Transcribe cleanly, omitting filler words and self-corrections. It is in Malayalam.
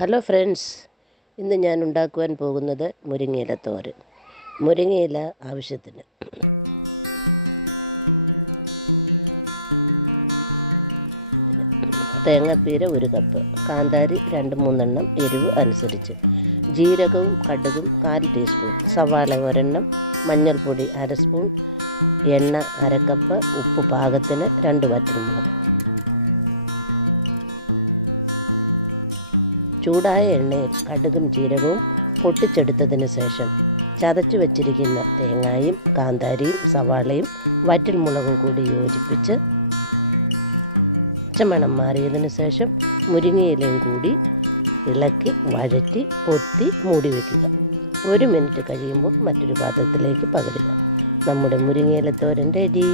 ഹലോ ഫ്രണ്ട്സ്, ഇന്ന് ഞാൻ ഉണ്ടാക്കുവാൻ പോകുന്നത് മുരിങ്ങയില തോരൻ. മുരിങ്ങയില ആവശ്യത്തിന്, തേങ്ങാപ്പീര 1 കപ്പ്, കാന്താരി 2-3 എരിവ് അനുസരിച്ച്, ജീരകവും കടുകും 1/4 ടീസ്പൂൺ, സവാള 1, മഞ്ഞൾപ്പൊടി 1/2 സ്പൂൺ, എണ്ണ 1/2 കപ്പ്, ഉപ്പ് പാകത്തിന്, 2 വറ്റൽമുളക്. ചൂടായ എണ്ണയിൽ കടുകും ജീരകവും പൊട്ടിച്ചെടുത്തതിന് ശേഷം ചതച്ചു വച്ചിരിക്കുന്ന തേങ്ങയും കാന്താരിയും സവാളയും വറ്റൽമുളകും കൂടി യോജിപ്പിച്ച് പച്ചമണം മാറിയതിന് ശേഷം മുരിങ്ങയിലയും കൂടി ഇളക്കി വഴറ്റി പൊത്തി മൂടി വയ്ക്കുക. 1 മിനിറ്റ് കഴിയുമ്പോൾ മറ്റൊരു പാത്രത്തിലേക്ക് പകരുക. നമ്മുടെ മുരിങ്ങയില തോരൻ റെഡി.